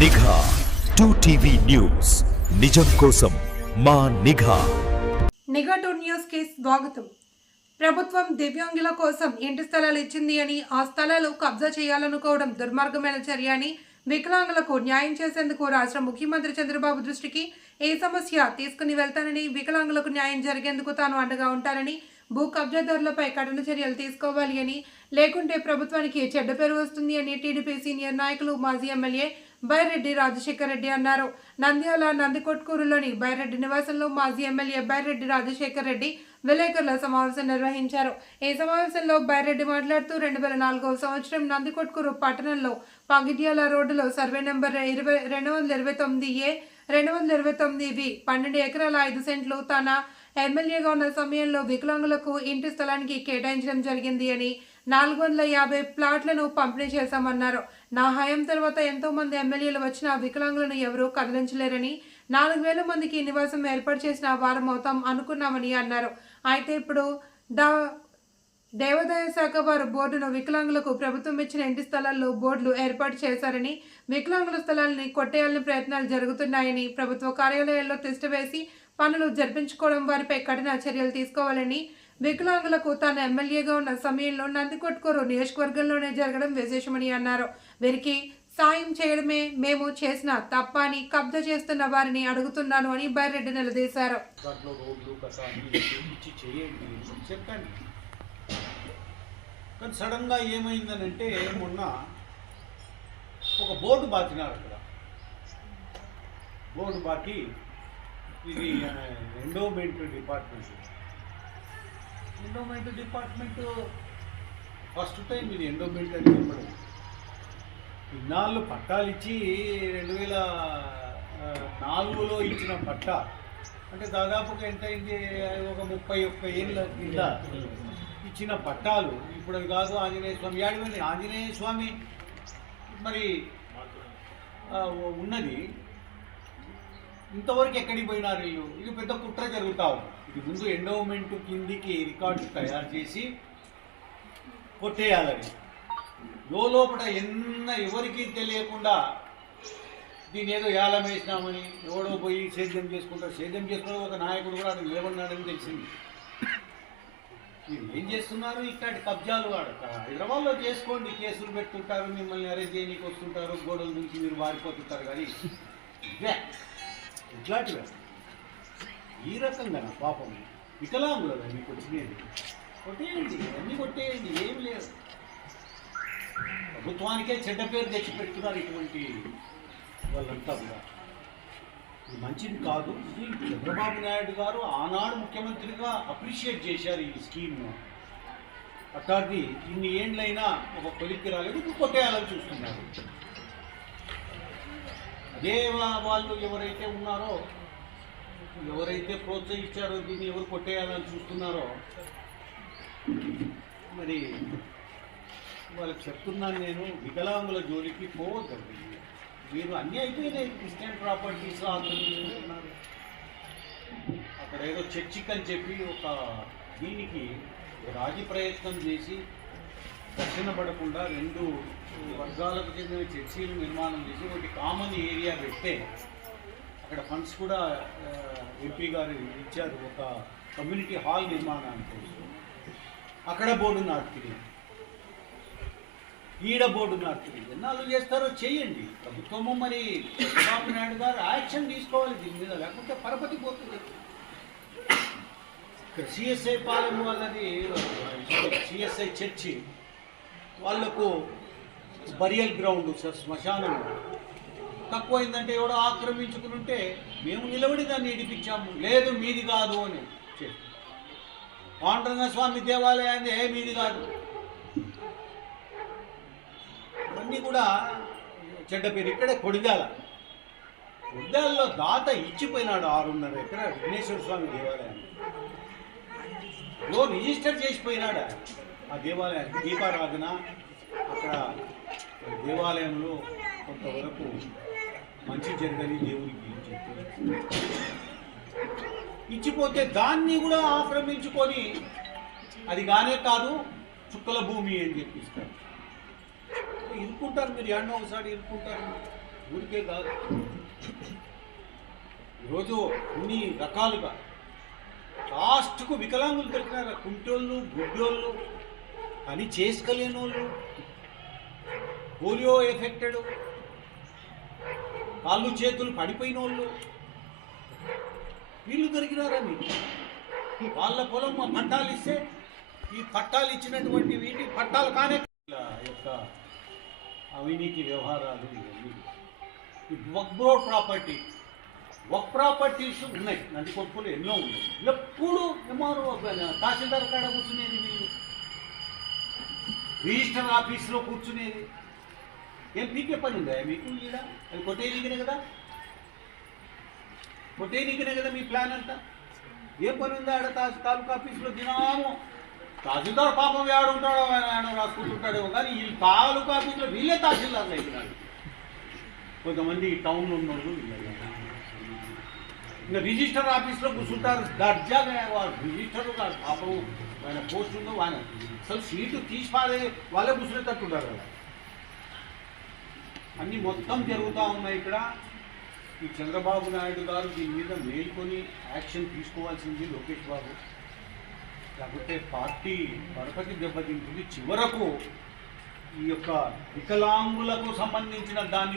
నిఘా 2TV news నిజం కోసం మా నిఘా. నిఘా 2 న్యూస్ కి స్వాగతం. ప్రభుత్వం దివ్యాంగుల కోసం ఇంటి స్థలాలు ఇచ్చింది అని ఆ స్థలాలు కబ్జా చేయాలనుకోవడం దుర్మార్గమైన చర్య అని, వికలాంగులకు న్యాయం చేసేందుకు రాష్ట్ర ముఖ్యమంత్రి చంద్రబాబు దృష్టికి ఈ సమస్య తీసుకుని వెళ్తానని, వికలాంగులకు న్యాయం జరిగేందుకు తాను అండగా ఉంటానని, భూ కబ్జాదారులపై కఠిన చర్యలు తీసుకోవాలి అని, లేకుంటే ప్రభుత్వానికి చెడ్డ పేరు వస్తుంది అని టీడీపీ సీనియర్ నాయకులు మాజీ ఎమ్మెల్యే బైరెడ్డి రాజశేఖర్ రెడ్డి అన్నారు. నంద్యాల నందికొట్కూరులోని బైరెడ్డి నివాసంలో మాజీ ఎమ్మెల్యే బైరెడ్డి రాజశేఖర్ రెడ్డి విలేకరుల సమావేశం నిర్వహించారు. ఈ సమావేశంలో బైరెడ్డి మాట్లాడుతూ 2004వ సంవత్సరం నందికొట్కూరు పట్టణంలో పగిడ్యాల రోడ్డులో సర్వే నెంబర్ 229A 229V 12 ఎకరాల 5 సెంట్లు తన ఎమ్మెల్యేగా ఉన్న సమయంలో వికలాంగులకు ఇంటి స్థలానికి కేటాయించడం జరిగింది అని, 450 ప్లాట్లను పంపిణీ చేశామన్నారు. నా హయాం తర్వాత ఎంతో మంది ఎమ్మెల్యేలు వచ్చిన వికలాంగులను ఎవరూ కదిలించలేరని, 4000 మందికి నివాసం ఏర్పాటు చేసిన వారం అవుతాం అనుకున్నామని అన్నారు. అయితే ఇప్పుడు దేవాదాయ శాఖ వారు బోర్డును వికలాంగులకు ప్రభుత్వం ఇచ్చిన ఇంటి స్థలాల్లో బోర్డులు ఏర్పాటు చేశారని, వికలాంగుల స్థలాలని కొట్టేయాలని ప్రయత్నాలు జరుగుతున్నాయని, ప్రభుత్వ కార్యాలయాల్లో తిష్టవేసి పనులు జరిపించుకోవడం వారిపై కఠిన చర్యలు తీసుకోవాలని, వికలాంగులకు తాను ఎమ్మెల్యేగా ఉన్న సమయంలో నందికొట్కూరు నియోజకవర్గంలోనే జరగడం విశేషమని అన్నారు. వీరికి సాయం చేయడమే మేము చేసిన తప్ప అని, కబ్జా చేస్తున్న వారిని అడుగుతున్నాను అని బైరెడ్డి నిలదీశారు. కానీ సడన్గా ఏమైందనంటే మొన్న ఒక బోర్డు బాకినారు. అక్కడ బోర్డు బాకి ఇది ఎండోమెంట్ డిపార్ట్మెంట్ ఫస్ట్ టైం ఇది ఎండోమెంట్ అని చెప్పడం. ఇన్నాళ్ళు పట్టాలు ఇచ్చి 2004లో ఇచ్చిన పట్టా అంటే దాదాపుగా ఎంత అయింది, ఒక 31 ఏళ్ళ కింద ఇచ్చిన పట్టాలు ఇప్పుడు అవి కాదు. ఆంజనేయ స్వామి యాడిపోయింది, ఆంజనేయ స్వామి మరి ఉన్నది ఇంతవరకు ఎక్కడికి పోయినారు వీళ్ళు? ఇది పెద్ద కుట్ర జరుగుతా ఉంది. ఇది ముందు ఎండోమెంట్ కిందికి రికార్డు తయారు చేసి కొట్టేయాలని, లోపల ఎవరికి తెలియకుండా దీని ఏదో ఏలం వేసినామని ఎవడో పోయి సేద్యం చేసుకుంటారు. సేద్యం చేసుకుని ఒక నాయకుడు కూడా అది లేవన్నాడని తెలిసింది. మీరు ఏం చేస్తున్నారు? ఇట్లాంటి కబ్జాలు హైదరాబాద్లో చేసుకోండి, కేసులు పెడుతుంటారు, మిమ్మల్ని అరెస్ట్ చేయడానికి వస్తుంటారు, గోడల నుంచి మీరు వారిపోతుంటారు. కానీ ఇట్లాంటివి ఈ రకంగా పాపం వికలాంగులు అన్నీ కొట్టినేది కొట్టేయండి, అన్నీ కొట్టేయండి, ఏం లేదు. ప్రభుత్వానికే చెడ్డ పేరు తెచ్చిపెడుతున్నారు ఇటువంటి వాళ్ళంతా కూడా. ఇది మంచిది కాదు. ఇది చంద్రబాబు నాయుడు గారు ఆనాడు ముఖ్యమంత్రిగా అప్రిషియేట్ చేశారు ఈ స్కీమ్ను. అట్లాంటి ఇన్ని ఏండ్లైనా ఒక కొలిక్కి రాలేదు, ఇప్పుడు కొట్టేయాలని చూస్తున్నారు. అదే వాళ్ళు ఎవరైతే ఉన్నారో, ఎవరైతే ప్రోత్సహించారో, దీన్ని ఎవరు కొట్టేయాలని చూస్తున్నారో, మరి వాళ్ళకి చెప్తున్నాను నేను, వికలాంగుల జోలికి పోవద్దండి. మీరు అన్నీ అయిపోయినాయి. క్రిస్టియన్ ప్రాపర్టీస్ ఆక్రమించుకుంటున్నారు. అక్కడ ఏదో చర్చిక్ అని చెప్పి ఒక దీనికి రాజీ ప్రయత్నం చేసి దర్శన పడకుండా 2 వర్గాలకు చెందిన చర్చీలు నిర్మాణం చేసి ఒకటి కామన్ ఏరియా పెడితే అక్కడ ఫండ్స్ కూడా ఎంపీ గారు ఇచ్చారు ఒక కమ్యూనిటీ హాల్ నిర్మాణానికి. అక్కడ బోర్డు నాటుతుంది, ఈడ బోర్డు నాటుతుంది. ఎన్నాళ్ళు చేస్తారో చేయండి. ప్రభుత్వము మరి చంద్రబాబు నాయుడు గారు యాక్షన్ తీసుకోవాలి దీని మీద, లేకపోతే పరపతి పోతుంది. ఇక్కడ సిఎస్ఐ పాలెం వాళ్ళది, సిఎస్ఐ చర్చి వాళ్లకు బరియల్ గ్రౌండ్ శ్మశానం తక్కువైందంటే ఎవడో ఆక్రమించుకుని ఉంటే మేము నిలబడి దాన్ని ఇడిపించాము. లేదు మీది కాదు అని చెప్పి, పాండురంగ స్వామి దేవాలయాన్ని మీది కాదు. ఇవన్నీ కూడా చెడ్డ పేరు. ఇక్కడే కొడిదాలలో దాత ఇచ్చిపోయినాడు 6.5 ఎకరాలు విఘ్నేశ్వర స్వామి దేవాలయాన్ని. రిజిస్టర్ చేసిపోయినాడు ఆ దేవాలయానికి. దీపారాధన అక్కడ దేవాలయంలో కొంతవరకు మంచి జరగని దేవుడికి ఇచ్చిపోతే దాన్ని కూడా ఆక్రమించుకొని అది కానే కాదు చుక్కల భూమి అని చెప్పిస్తారు. ఇరుక్కుంటారు మీరు, ఎన్నో ఒకసారి ఇరుక్కుంటారు. ఊరికే కాదు, ఈరోజు అన్ని రకాలుగా లాస్ట్కు వికలాంగులు దొరికినారు. కుంటోళ్ళు, గుడ్డోళ్ళు, పని చేసుకోలేని వాళ్ళు, పోలియో ఎఫెక్టెడ్, కాళ్ళు చేతులు పడిపోయిన వాళ్ళు, వీళ్ళు దొరికినారా మీకు? వాళ్ళ పొలం మా పట్టాలు ఇస్తే ఈ పట్టాలు ఇచ్చినటువంటి వీటి పట్టాలు కానే యొక్క అవినీతి వ్యవహారాలు ఇవన్నీ. ఈ వర్క్ ప్రాపర్టీస్ ఉన్నాయి, నందికొట్పులు ఎన్నో ఉన్నాయి. ఎప్పుడు ఏమారు తహసీల్దార్ కాడ కూర్చునేది, వీళ్ళు రిజిస్టర్ ఆఫీస్లో కూర్చునేది. ఏం పీకే పని ఉందా మీకు? ఈడ అది కొట్టేయనికనే కదా, మీ ప్లాన్ అంతా. ఏం పని ఉందా ఆడ తాలూకా ఆఫీస్లో? దినాము తహసీల్దార్ పాపం ఏడుంటాడో ఆయన రాసుకుంటుంటాడేమో, కానీ ఈ తాలూకా ఆఫీస్లో వీళ్ళే తహసీల్దార్లు అయిపోయినాడు. కొంతమంది టౌన్లో ఉన్నోళ్ళు ఇంకా రిజిస్టర్ ఆఫీస్లో కూర్చుంటారు దర్జాగా. వాడు రిజిస్టర్ పాపం ఆయన పోస్ట్ ఉందో ఆయన అసలు సీటు తీసి పారే వాళ్ళే కూర్చునేటట్టుంటారు కదా. అన్నీ మొత్తం జరుగుతూ ఉన్నాయి ఇక్కడ. ఈ చంద్రబాబు నాయుడు గారు దీని మీద మేల్కొని యాక్షన్ తీసుకోవాల్సింది లోకేష్ బాబు. లేకపోతే పార్టీ పరపతి దెబ్బతింటుంది. చివరకు ఈ యొక్క వికలాంగులకు సంబంధించిన దాన్ని